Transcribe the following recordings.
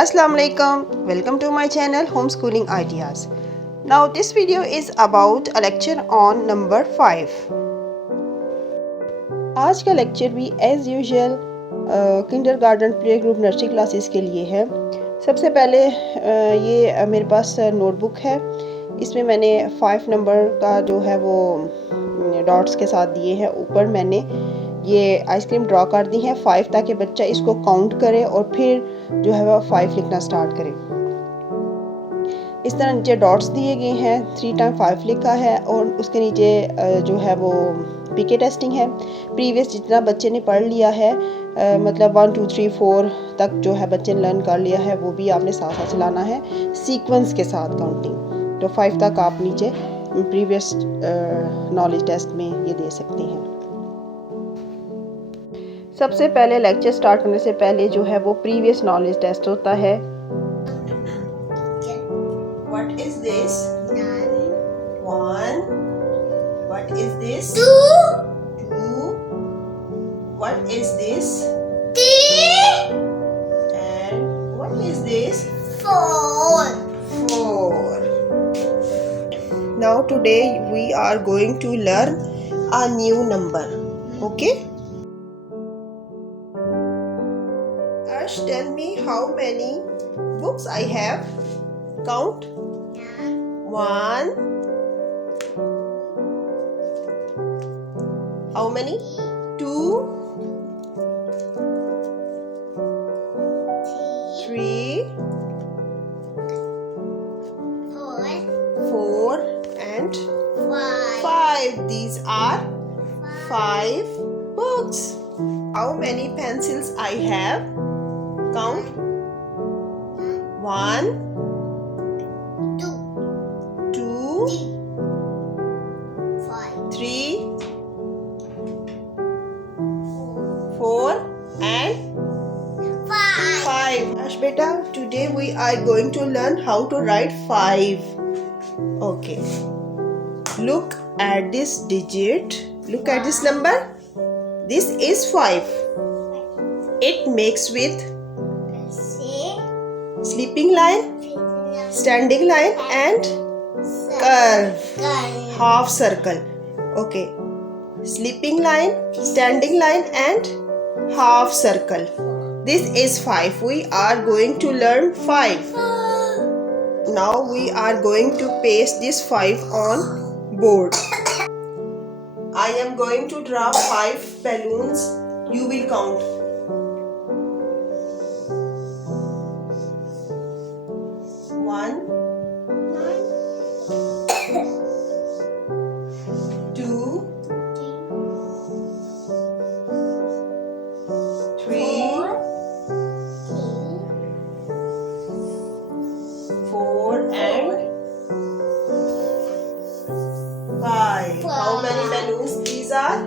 Assalamu alaikum. Welcome to my channel Homeschooling Ideas. Now this video is about a lecture on number 5. आज का lecture भी as usual kindergarten play group nursery classes के लिए है। सबसे पहले ये मेरे पास नोटबुक है। इसमें मैंने 5 नंबर का जो है वो डॉट्स के साथ दिए हैं। ऊपर मैंने ये आइसक्रीम ड्रॉ कर दी है 5, ताकि बच्चा इसको काउंट करे और फिर जो है वो 5 लिखना स्टार्ट करे। इस तरह नीचे डॉट्स दिए गए हैं, 3 टाइम 5 लिखा है और उसके नीचे जो है वो पीके टेस्टिंग है। प्रीवियस जितना बच्चे ने पढ़ लिया है, मतलब 1 2 3 4 तक जो है बच्चे ने लर्न कर लिया है, वो भी आपने साथ साथ चलाना है सीक्वेंस के साथ काउंटिंग। तो 5 तक आप नीचे प्रीवियस नॉलेज टेस्ट में ये दे सकते हैं। सबसे पहले लेक्चर स्टार्ट करने से पहले जो है वो प्रीवियस नॉलेज टेस्ट होता है। What is this? 1. What is this? 2. What is this? 3. And what is this? 4. 4. Now today we are going to learn a new number. Okay? Ash, tell me how many books I have. Count. 1. How many? 2. 3. 4 and 5. These are 5 books. How many pencils I have? Count. 1, 2, 3, 4 and 5. Ash beta, today we are going to learn how to write 5. Okay. Look at this digit. Look at this number. This is 5. It makes with sleeping line, standing line and curve, half circle. Okay, sleeping line, standing line and half circle. This is 5. We are going to learn 5. Now we are going to paste this 5 on board. I am going to draw 5 balloons. You will count. 1, 2, 3, 4 and 5. How many balloons these are?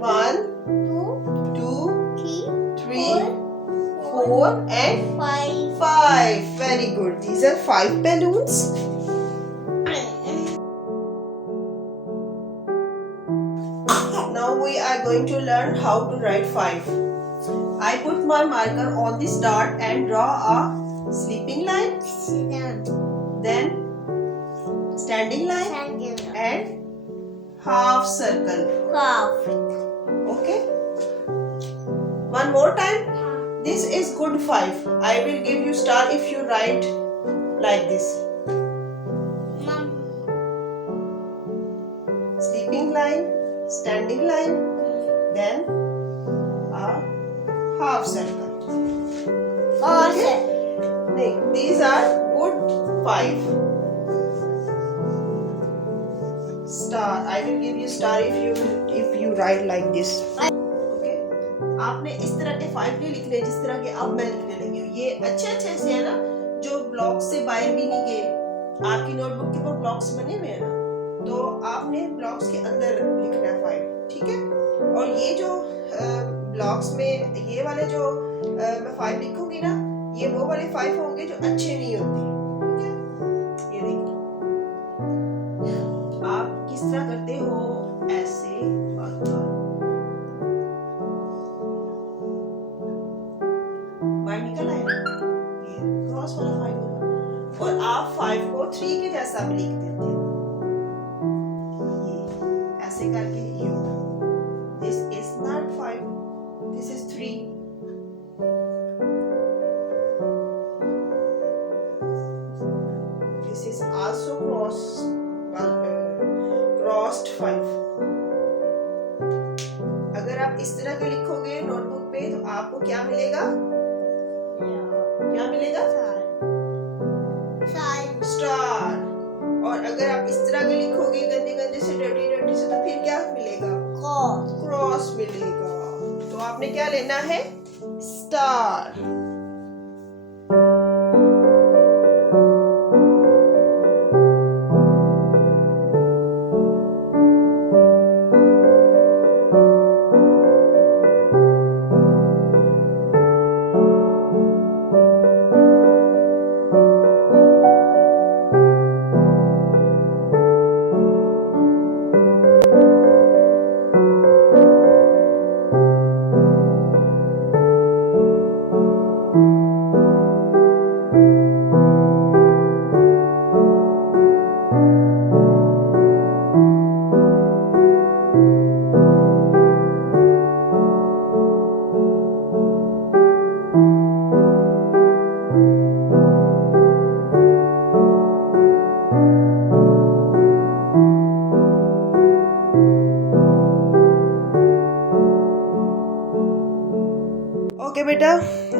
1, 2, 3, 4 and 5. Very good. These are 5 balloons. Now we are going to learn how to write 5. I put my marker on this dot and draw a sleeping line, then standing line and half circle. Okay. One more time. This is good 5. I will give you star if you write like this. Sleeping line, standing line, then a half circle. Okay? These are good 5. Star. I will give you star if you write like this. आपने इस तरह के 5 नहीं लिखने जिस तरह के अब मैं लिखने लगी हूँ। ये अच्छे से है ना, जो ब्लॉक से बाहर भी नहीं गए। आपकी नोटबुक के ऊपर ब्लॉक्स बने हुए हैं ना, तो आपने ब्लॉक्स के अंदर लिखना है 5, ठीक है। और ये जो ब्लॉक्स में ये वाले जो मैं 5 लिखूंगी ना, ये वो वाले 5 होंगे जो अच्छे नहीं होते, ठीक है। ये देखिए आप किस तरह करते हो, ऐसे बाहर निकल आया, ये क्रॉस वाला 5 होगा। और आप 5 को 3 के जैसा भी लिख देते हो, ये ऐसे करके you, this is not 5, this is 3। This is also crossed 5। अगर आप इस तरह के लिखोगे नोटबुक पे तो आपको क्या मिलेगा? क्या मिलेगा? स्टार। और अगर आप इस तरह के लिखोगे गंदे गंदे से, डर्टी डर्टी से, तो फिर क्या मिलेगा? क्रॉस मिलेगा। तो आपने क्या लेना है? Star. Okay, beta,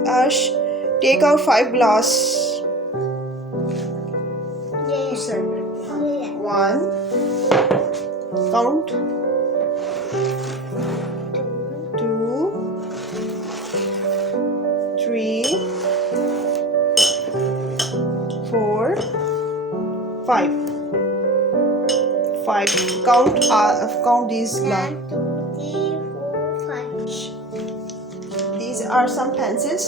Ash, take out 5 glass. One, count. 2, 3, 4, 5. 5. Count these glass. 1, 2, 3, 4, 5. These are some pencils.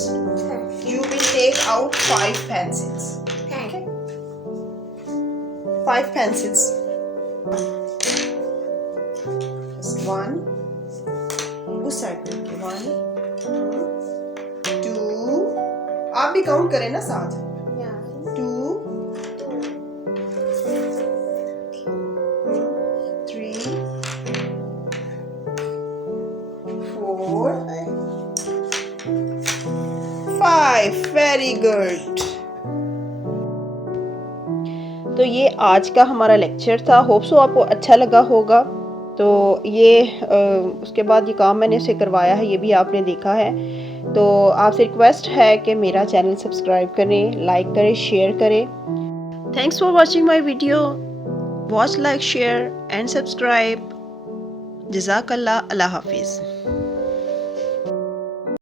You will take out 5 pencils. 10. 5 pencils. Just 1. उस साइड पे 1, 2. आप भी काउंट करें ना साथ. 2, 3, 4, 5. Very good. तो ये आज का हमारा लेक्चर था. होप सो आपको अच्छा लगा होगा. तो ये उसके बाद ये काम मैंने इसे करवाया है, ये भी आपने देखा है. तो आपसे रिक्वेस्ट है कि मेरा चैनल सब्सक्राइब करें, लाइक करें, शेयर करें. Thanks for watching my video. Watch, like, share and subscribe. जज़ाकल्लाह. अल्लाह हाफिज़.